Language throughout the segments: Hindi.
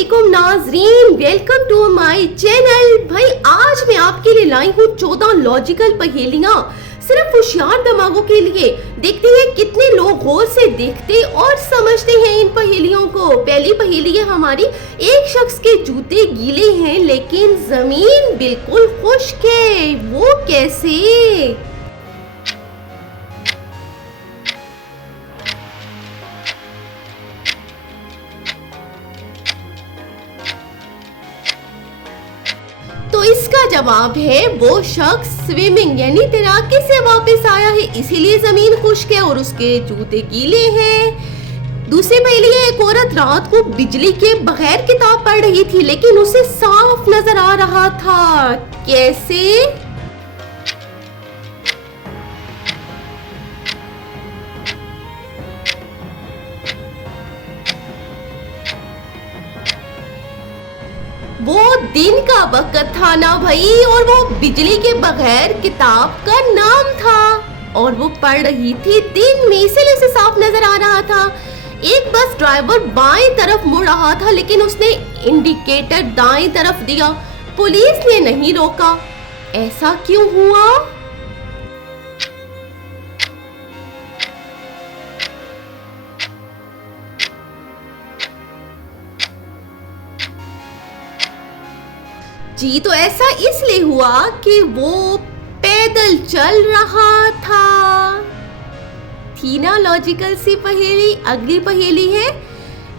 अस्सलामुअलैकुम नाजरीन, वेलकम टू माय चैनल। भाई आज मैं आपके लिए लाई हूँ 14 लॉजिकल पहेलियाँ सिर्फ होशियार दिमागों के लिए। देखते हैं कितने लोग गौर से देखते और समझते हैं इन पहेलियों को। पहली पहेली है हमारी, एक शख्स के जूते गीले हैं लेकिन जमीन बिल्कुल खुश्क है, वो कैसे? तो इसका जवाब है वो शख्स स्विमिंग यानी तैराकी से वापस आया है, इसीलिए जमीन खुश्क है और उसके जूते गीले हैं। दूसरी पहेली है, एक औरत रात को बिजली के बगैर किताब पढ़ रही थी लेकिन उसे साफ नजर आ रहा था, कैसे? वो दिन का वक्त था ना भाई, और वो बिजली के बगैर किताब का नाम था और वो पढ़ रही थी दिन में, इसलिए उसे साफ नजर आ रहा था। एक बस ड्राइवर बाएं तरफ मुड़ रहा था लेकिन उसने इंडिकेटर दाएं तरफ दिया, पुलिस ने नहीं रोका, ऐसा क्यों हुआ? जी तो ऐसा इसलिए हुआ कि वो पैदल चल रहा था। थी ना लॉजिकल सी पहेली। अगली पहेली है,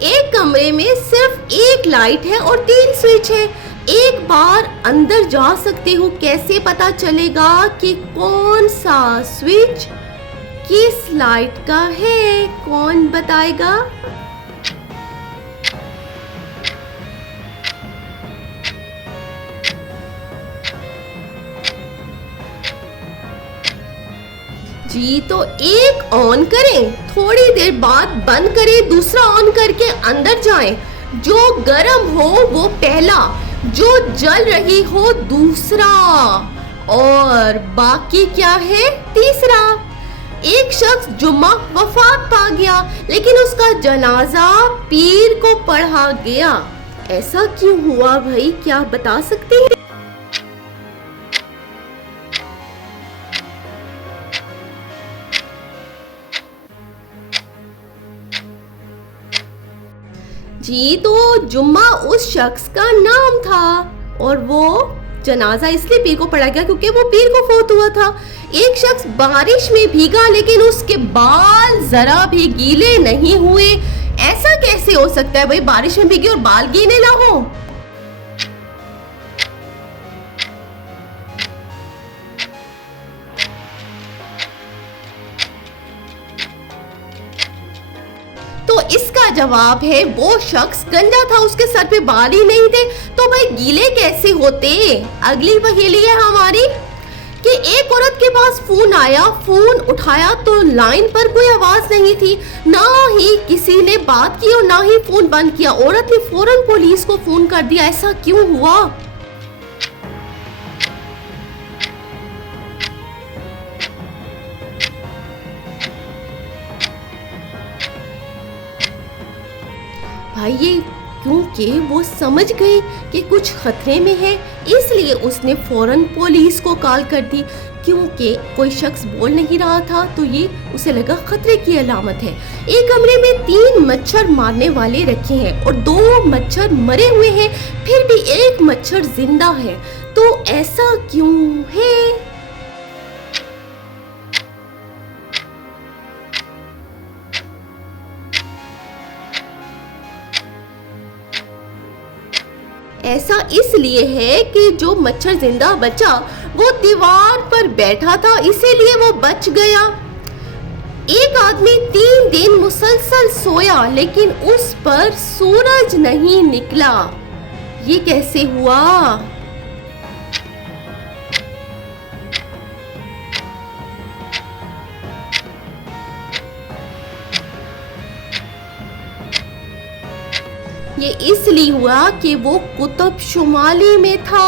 एक कमरे में सिर्फ एक लाइट है और 3 स्विच है, एक बार अंदर जा सकते हो, कैसे पता चलेगा कि कौन सा स्विच किस लाइट का है? कौन बताएगा? जी तो एक ऑन करें, थोड़ी देर बाद बंद करें, दूसरा ऑन करके अंदर जाएं, जो गर्म हो वो पहला, जो जल रही हो दूसरा, और बाकी क्या है तीसरा। एक शख्स जुम्मा वफात पा गया लेकिन उसका जनाजा पीर को पढ़ा गया, ऐसा क्यों हुआ भाई, क्या बता सकते हैं? जी तो जुम्मा उस शख्स का नाम था और वो जनाजा इसलिए पीर को पढ़ा गया क्योंकि वो पीर को फौत हुआ था। एक शख्स बारिश में भीगा लेकिन उसके बाल जरा भी गीले नहीं हुए, ऐसा कैसे हो सकता है भाई, बारिश में भीगे और बाल गीले ना हो? तो इसका जवाब है वो शख्स गंजा था, उसके सर पे बाल ही नहीं थे, तो भाई गीले कैसे होते? अगली पहेली है हमारी कि एक औरत के पास फोन आया, फोन उठाया तो लाइन पर कोई आवाज नहीं थी, ना ही किसी ने बात की और ना ही फोन बंद किया। औरत ने फौरन पुलिस को फोन कर दिया, ऐसा क्यों हुआ? भाई ये क्योंकि वो समझ गई कि कुछ खतरे में है, इसलिए उसने फौरन पुलिस को कॉल कर दी। क्योंकि कोई शख्स बोल नहीं रहा था तो ये उसे लगा खतरे की अलामत है। एक कमरे में 3 मच्छर मारने वाले रखे हैं और 2 मच्छर मरे हुए हैं, फिर भी एक मच्छर जिंदा है, तो ऐसा क्यों है? ऐसा इसलिए है कि जो मच्छर जिंदा बचा वो दीवार पर बैठा था, इसीलिए वो बच गया। एक आदमी 3 दिन मुसलसल सोया लेकिन उस पर सूरज नहीं निकला, ये कैसे हुआ? ये इसलिए हुआ कि वो कुतुब शुमाली में था,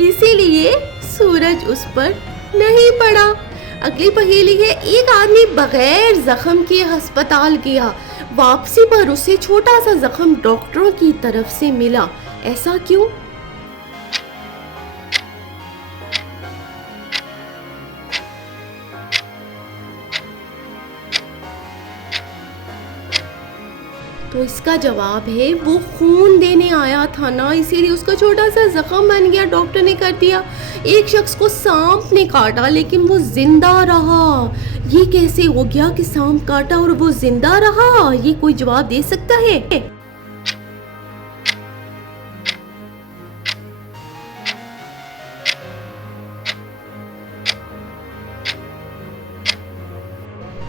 इसीलिए सूरज उस पर नहीं पड़ा। अगली पहेली है, एक आदमी बगैर जख्म के अस्पताल गया, वापसी पर उसे छोटा सा जख्म डॉक्टरों की तरफ से मिला। ऐसा क्यों? तो इसका जवाब है वो खून देने आया था ना, इसीलिए उसका छोटा सा जख्म बन गया, डॉक्टर ने कर दिया। एक शख्स को सांप ने काटा लेकिन वो जिंदा रहा। ये कैसे हो गया कि सांप काटा और वो जिंदा रहा? ये कोई जवाब दे सकता है?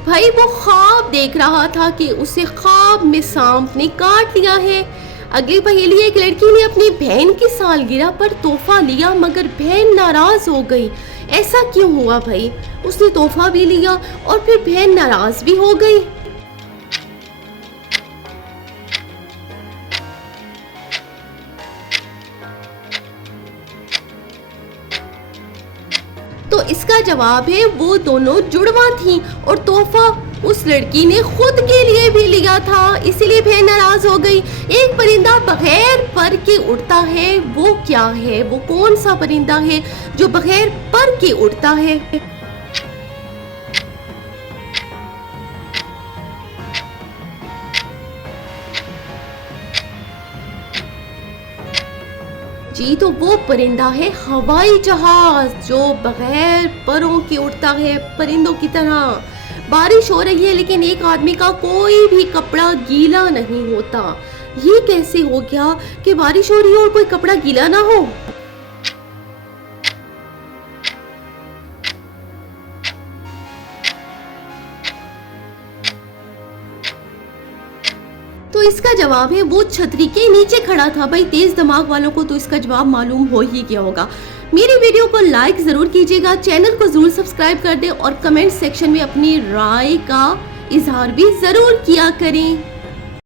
भाई वो ख्वाब देख रहा था कि उसे ख्वाब में सांप ने काट लिया है। अगली पहेली, एक लड़की ने अपनी बहन की सालगिरह पर तोहफा लिया मगर बहन नाराज हो गई। ऐसा क्यों हुआ भाई? उसने तोहफा भी लिया और फिर बहन नाराज भी हो गई। तो इसका जवाब है वो दोनों जुड़वा थी और तोहफा उस लड़की ने खुद के लिए भी लिया था, इसीलिए बहन नाराज हो गई। एक परिंदा बगैर पर के उड़ता है, वो क्या है? वो कौन सा परिंदा है जो बगैर पर के उड़ता है? जी तो वो परिंदा है हवाई जहाज, जो बगैर परों के उड़ता है, परिंदों की तरह। बारिश हो रही है लेकिन एक आदमी का कोई भी कपड़ा गीला नहीं होता। ये कैसे हो गया कि बारिश हो रही है और कोई कपड़ा गीला ना हो? तो इसका जवाब है वो छतरी के नीचे खड़ा था। भाई तेज दिमाग वालों को तो इसका जवाब मालूम हो ही गया होगा। मेरी वीडियो को लाइक जरूर कीजिएगा, चैनल को जरूर सब्सक्राइब कर दें और कमेंट सेक्शन में अपनी राय का इजहार भी जरूर किया करें।